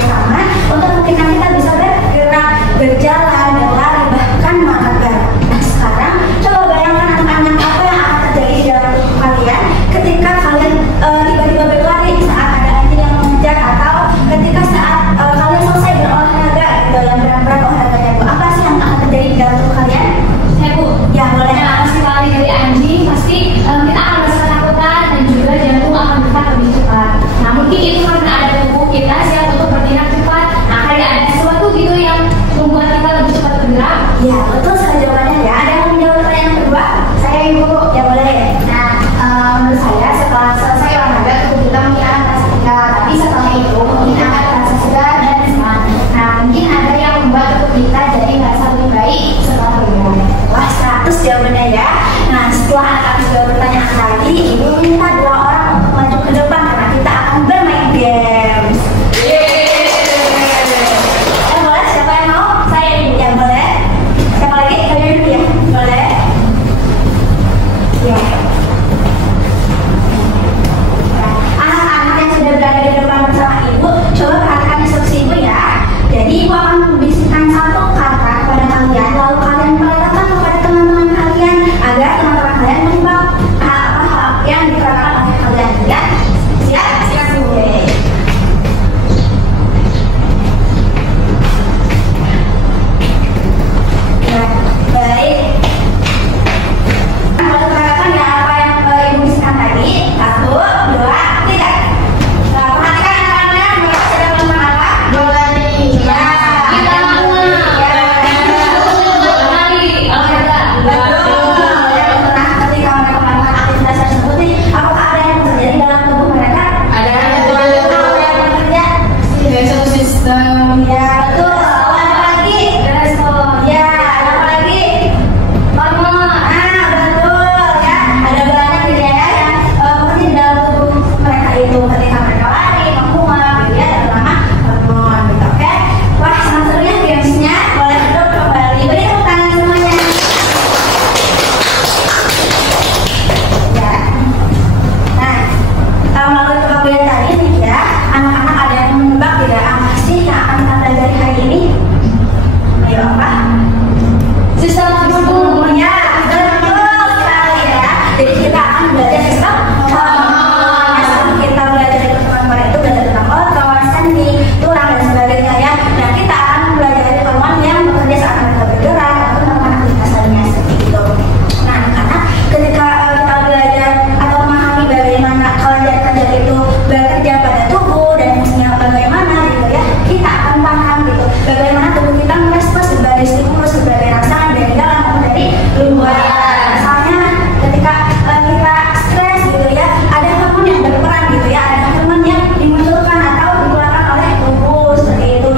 yang sama untuk memungkinkan kita bisa bergerak, berjalan, berlari, bahkan makan bareng. Nah sekarang coba bayangkan anak-anak apa yang akan terjadi di dalam tubuh kalian ketika kalian tiba-tiba berlari saat ada anjing yang mengejar, atau ketika saat kalian selesai berolahraga gitu, yang berat-berat olahraganya itu, apa sih yang akan terjadi di dalam tubuh kalian? Saya Bu, Ya boleh. pas kita lari dari anjing pasti kita akan merasa ketakutan dan juga jantung akan berdetak lebih cepat. Nah mungkin itu karena ada tubuh kita siap untuk bertindak cepat. Nah kayak ada sesuatu gitu yang membuat kita lebih cepat bergerak. Ya betul sekali jawabannya ya. Ada yang menjawab pertanyaan kedua? Saya Ibu. Ya boleh. Nah menurut saya setelah selesai olahraga tubuh kita mungkin akan merasa tegang, tapi setelah itu mungkin akan merasa segar dan senang. Nah mungkin ada yang membuat tubuh kita jadi merasa lebih baik setelah bergerak. Wah 100 jawabannya ya. Nah setelah anak jawab pertanyaan tadi, ibu minta 2 orang untuk maju ke depan karena kita akan bermain games. Boleh? Siapa yang mau? Saya Ibu. Ya boleh. Siapa lagi? Kalian dulu ya. Boleh. Ya. Nah, anak-anak yang sudah berada di depan bersama ibu, coba perhatikan instruksi ibu ya. Jadi ibu akan membisikkan satu kata kepada kalian, lalu kalian perhatikan kepada teman-teman kalian agar teman-teman kalian menebak apa yang dikatakan oleh kalian. Ya, siap? Siap. Oke. Nah, baik. Boleh perhatikan ya apa yang ibu bisikkan tadi. 1, 2, 3. Nah, perhatikan anak-anak, mereka sudah melakukan apa? Bola nih. Ya. Kita lari olahraga. Betul. Ya, setelah ketika mereka melakukan aktivitas tersebut, apakah ada yang terjadi dalam tubuh mereka? Ada. Apa yang terjadi? Sistem. Ya, betul. Apa lagi? Ya, ada apa lagi? Hormon. Betul ya. Ada banyak gitu ya yang pasti di dalam tubuh mereka itu ketika mereka lari, menguap, gitu ya, ada nama hormon gitu. Oke. Wah, sangat seru ya gamesnya. Boleh duduk kembali. Beri tepuk tangan semuanya. Ya. Nah, melalui kepabean tadi nih ya, anak-anak ada yang menebak tidak apa sih yang akan kita pelajari hari ini? Ayo apa? Sistem hormon. Ya, betul sekali ya. Jadi kita akan belajar sistem hormon. Sebelum kita belajar dari hormon itu belajar tentang otot, sendi, tulang dan sebagainya ya. Dan kita akan belajar hormon yang bekerja saat mereka bergerak atau melakukan aktivitas lainnya seperti itu. Nah, anak-anak ketika kita belajar atau memahami bagaimana kelenjar kerja itu bekerja pada tubuh dan fungsinya bagaimana gitu ya, kita akan paham gitu bagaimana tubuh kita merespons berbagai stimulus, berbagai rangsangan dari dalam maupun dari luar. Misalnya ketika kita stres gitu ya, ada hormon yang berperan gitu ya, ada hormon yang dimunculkan atau dikeluarkan oleh tubuh seperti itu.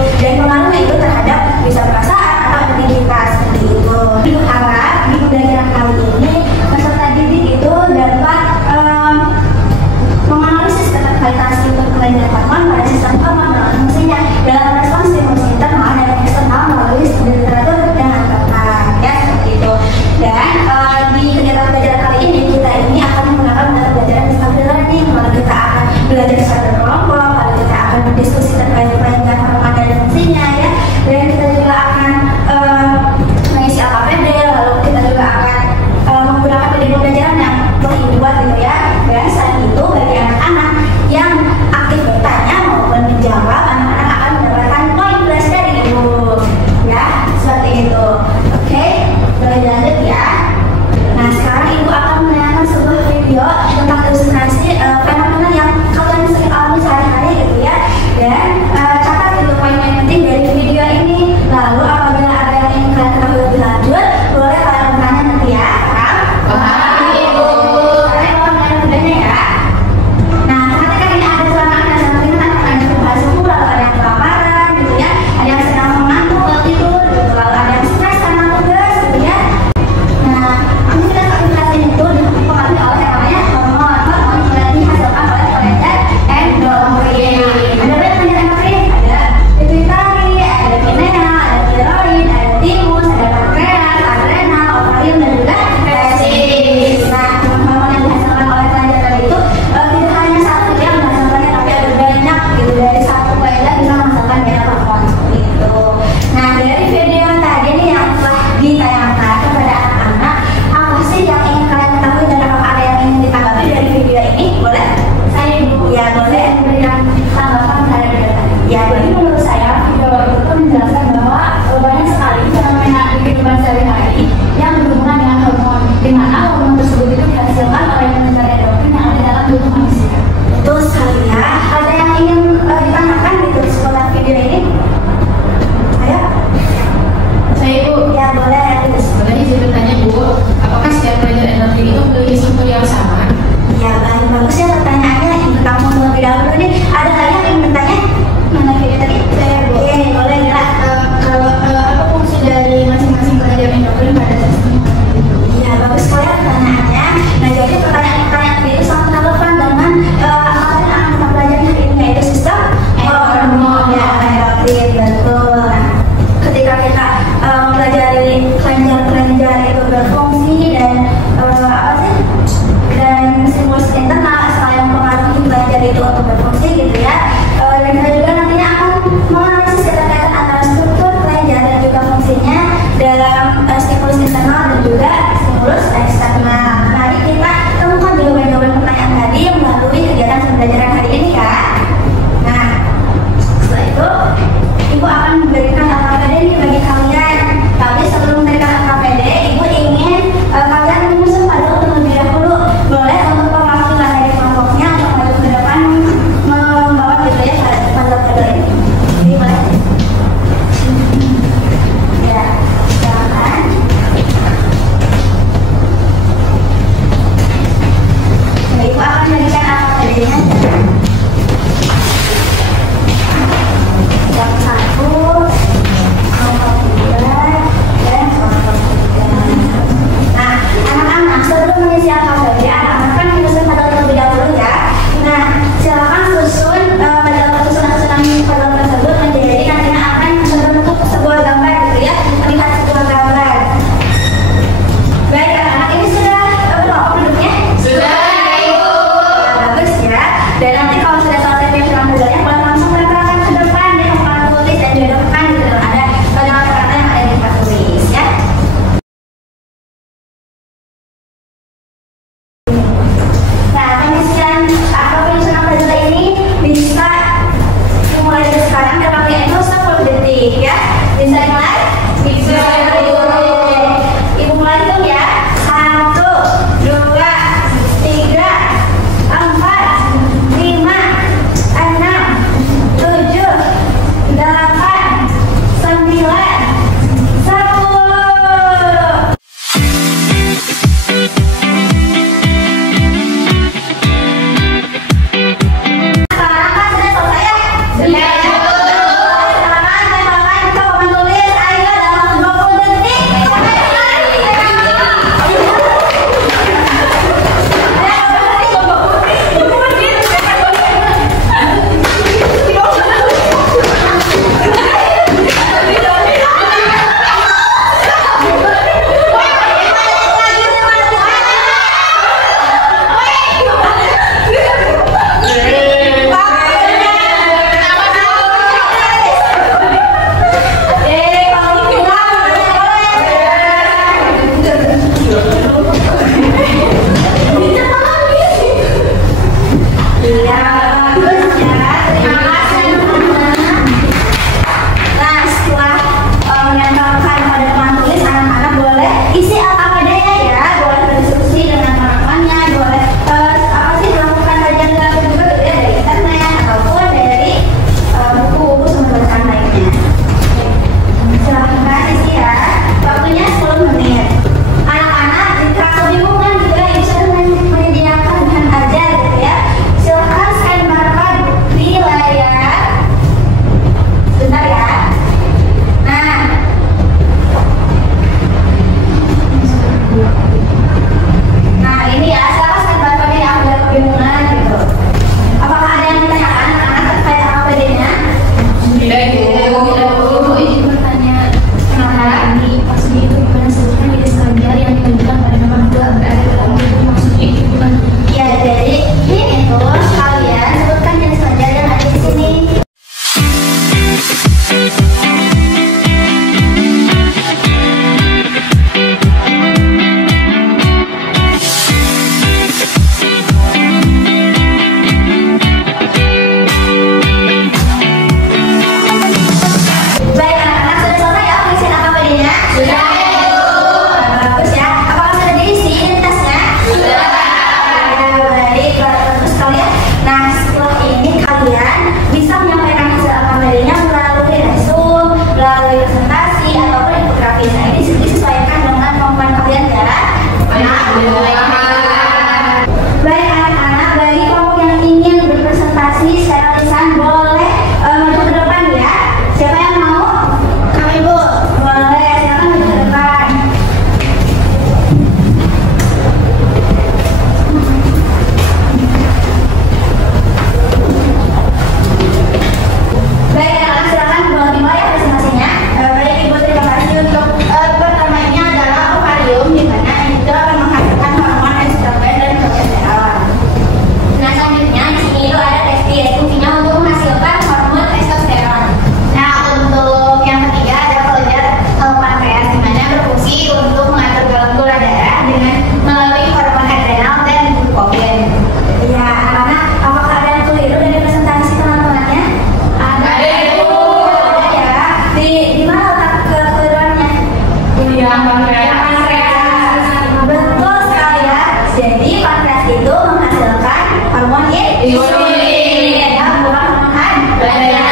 yang pankreas. Betul sekali ya. Jadi pankreas itu menghasilkan hormon insulin. Ya, bukan hormon badan. Ya.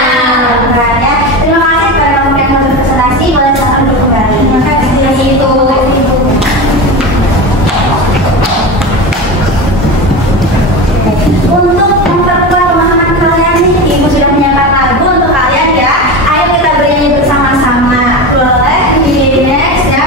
Terima kasih kepada mungkin berpresentasi. Boleh silakan duduk kembali. Terima kasih itu. Untuk memperkuat pemahaman kalian nih, Ibu sudah menyiapkan lagu untuk kalian ya. Ayo kita bernyanyi bersama-sama. Boleh? Di next ya.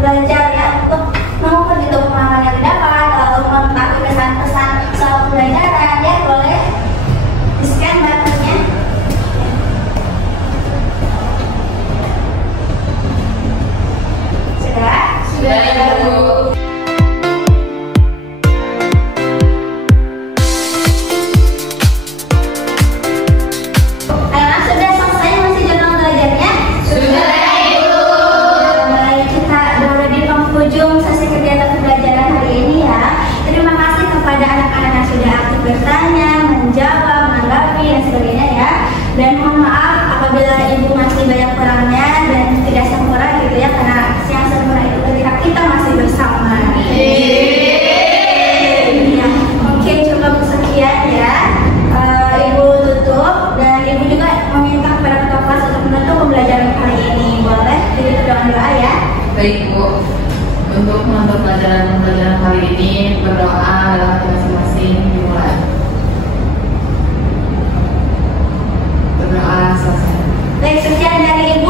belajar ya untuk mengikuti pengalaman yang didapat atau mengetahui pesan-pesan soal pembelajaran ya. Boleh di-scan barcode-nya. Sudah? Sudah, Ibu. Sudah selesai masih jurnal belajarnya? Sudah, Ibu. Baik, kita berada di penghujung sesi kegiatan pembelajaran hari ini ya. Terima kasih kepada anak-anak yang sudah aktif bertanya, menjawab, menanggapi dan sebagainya ya. Dan mohon maaf apabila ibu masih banyak kurangnya dan tidak sempurna gitu ya, karena yang sempurna itu ketika kita masih bersama. Ya, mungkin cukup sekian ya. Ibu tutup dan ibu juga meminta kepada ketua kelas untuk menutup pembelajaran hari ini. Boleh ditutup dengan doa ya. Baik Bu, untuk menutup pembelajaran kali ini berdoa dalam hati masing-masing dimulai. Berdoa selesai. Baik, sekian dari ibu.